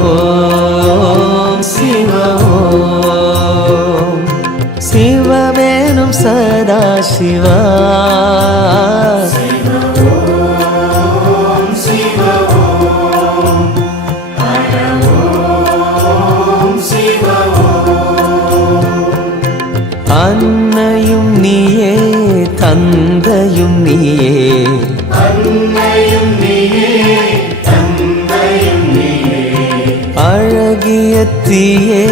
ஓம் சிவ ஓம் சிவவேணும் சதா சிவா அன்னையும் நீயே தந்தையும் நீயே அழகிய தீயே